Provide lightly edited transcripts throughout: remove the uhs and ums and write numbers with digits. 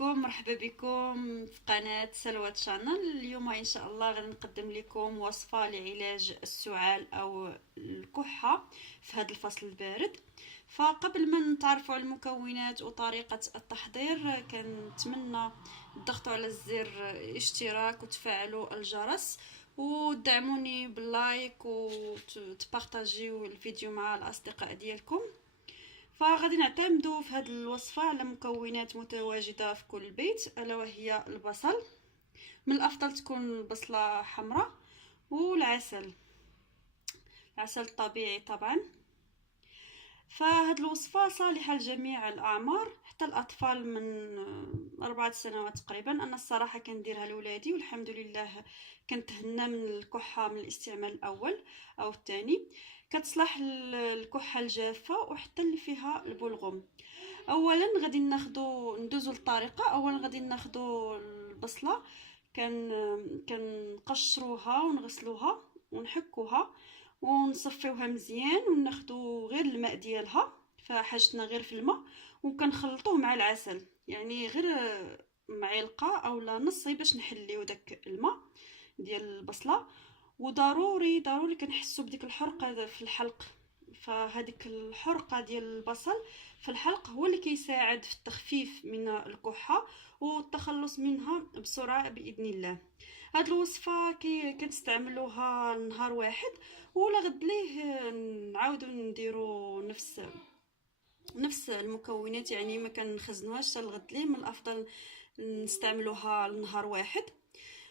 عليكم، مرحبا بكم في قناة سلوى شانل. اليوم ان شاء الله غادي نقدم لكم وصفة لعلاج السعال او الكحة في هذا الفصل البارد. فقبل ما نتعرفوا على المكونات وطريقة التحضير كنتمنى تضغطوا على زر اشتراك وتفعلوا الجرس ودعموني باللايك وتبارطاجيو الفيديو مع الاصدقاء ديالكم. فغادي نعتمدوا في هذه الوصفه على مكونات متواجده في كل بيت، الا وهي البصل. من الافضل تكون البصله حمراء، والعسل، العسل الطبيعي طبعا. فهاد الوصفه صالحه لجميع الاعمار، حتى الاطفال من 4 سنوات تقريبا. انا الصراحه كنديرها لولادي والحمد لله كنتهنى من الكحه من الاستعمال الاول او الثاني. كتصلح الكحه الجافه وحتى اللي فيها البلغم. اولا غادي ندوزو للطريقه. اولا غادي ناخدو البصله، كنقشروها ونغسلوها ونحكوها ونصفيوها مزيان، وناخدو غير الماء ديالها، فحاجتنا غير في الماء، وكنخلطوه مع العسل، يعني غير معلقه او لا نص باش نحليو داك الماء ديال البصله. وضروري ضروري كنحسوا بديك الحرقه في الحلق، فهذيك الحرقه ديال البصل في الحلق هو اللي كيساعد في التخفيف من الكحه والتخلص منها بسرعه باذن الله. هاد الوصفه كتستعملوها نهار واحد، ولا غد ليه نعاودو نديرو نفس المكونات، يعني ما كنخزنوهاش حتى الغد ليه. من الافضل نستعملوها لنهار واحد.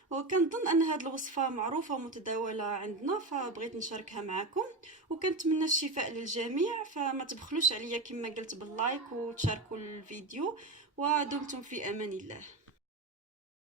وكنظن ان هذه الوصفه معروفه ومتداوله عندنا، فبغيت نشاركها معكم، وكنتمنى الشفاء للجميع. فما تبخلوش عليا كما قلت باللايك وتشاركوا الفيديو، ودمتم في امان الله.